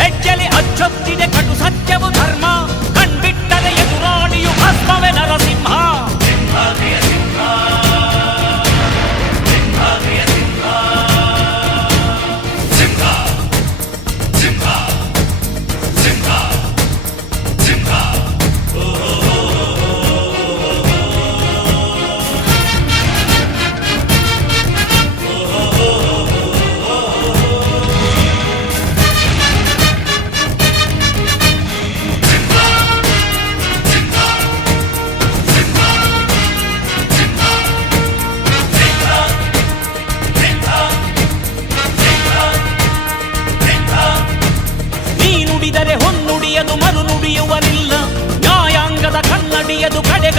ಹೆಜ್ಜಲಿ ಅಚ್ಚೊತ್ತಿದೆ ಕಟು ಸತ್ಯವು ಧರ್ಮ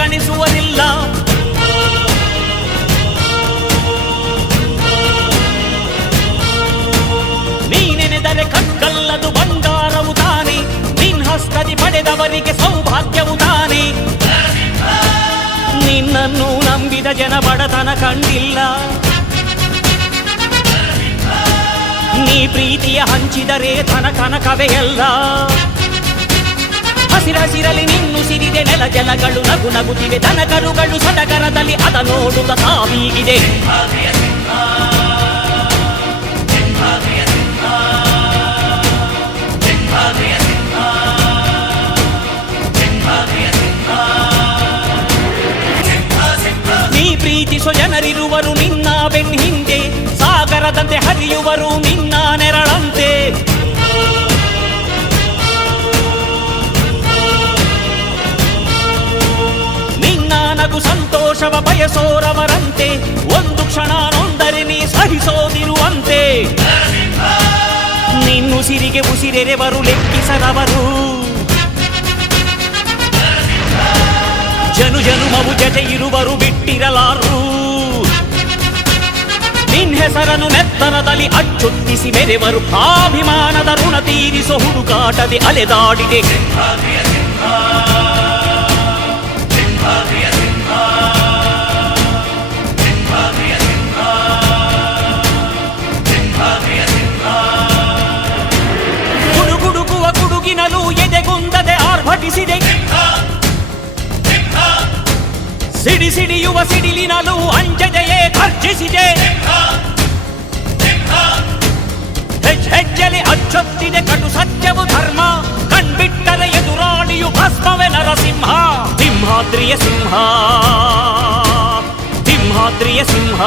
ಕಡೆಗಣಿಸುವರಿಲ್ಲ ನೀನೆನೆದರೆ ಕಕ್ಕಲ್ಲದು ಬಂಗಾರವು ತಾನೆ. ನಿನ್ ಹಸ್ತದಿ ಪಡೆದವರಿಗೆ ಸೌಭಾಗ್ಯವು ತಾನೆ. ನಿನ್ನನ್ನು ನಂಬಿದ ಜನ ಬಡತನ ಕಂಡಿಲ್ಲ. ನೀ ಪ್ರೀತಿಯ ಹಂಚಿದರೆ ತನ ಕನಕವೇ ಎಲ್ಲ ಹಸಿರಸಿರಲಿ ನಿನ್ನು ಸಿರಿದೆ ನೆಲ ಜಲಗಳು ನಗು ನಗುತ್ತಿವೆ ದನಕರುಗಳು ಸಡಗರದಲ್ಲಿ ಅದ ನೋಡುತ್ತ ತಾವೀಗಿದೆ. ನೀ ಪ್ರೀತಿಸೋ ಜನರಿರುವರು ನಿನ್ನ ಬೆನ್ ಹಿಂದೆ ಸಾಗರದಂತೆ ಹರಿಯುವರು ನಿನ್ನ ನೆರಳಂತೆ. ಸಂತೋಷವ ಬಯಸೋರವರಂತೆ ಒಂದು ಕ್ಷಣ ನೊಂದರೆ ನೀ ಸಹಿಸೋದಿರುವಂತೆ ನಿನ್ನುಸಿರಿಗೆ ಉಸಿರೆರೆವರು ಲೆಕ್ಕಿಸರವರು ಜನು ಜನುಮವು ಜತೆ ಇರುವರು ಬಿಟ್ಟಿರಲಾರು ನಿನ್ ಹೆಸರನ್ನು ನೆತ್ತನದಲ್ಲಿ ಅಚ್ಚೊತ್ತಿಸಿ ಮೆರೆವರು ಅಭಿಮಾನದ ಋಣ ತೀರಿಸೋ ಹುಡುಕಾಟದೆ ಅಲೆದಾಡಿದೆ ಸಿಡಿ ಸಿಡಿಯುವ ಸಿಡಿಲಿನಲು ಅಂಜದೆಯೇ ಗರ್ಜಿಸಿದೆ ಹೆಜ್ ಹೆಜ್ಜೆಲೆ ಅಚ್ಚೊತ್ತಿದೆ ಕಟು ಸತ್ಯವು ಧರ್ಮ ಕಣ್ಬಿಟ್ಟರೆ ಎದುರಾಳಿಯು ಭಸ್ಮವೆ ನರಸಿಂಹ ಸಿಂಹಾದ್ರಿಯ ಸಿಂಹ ಸಿಂಹಾದ್ರಿಯ ಸಿಂಹ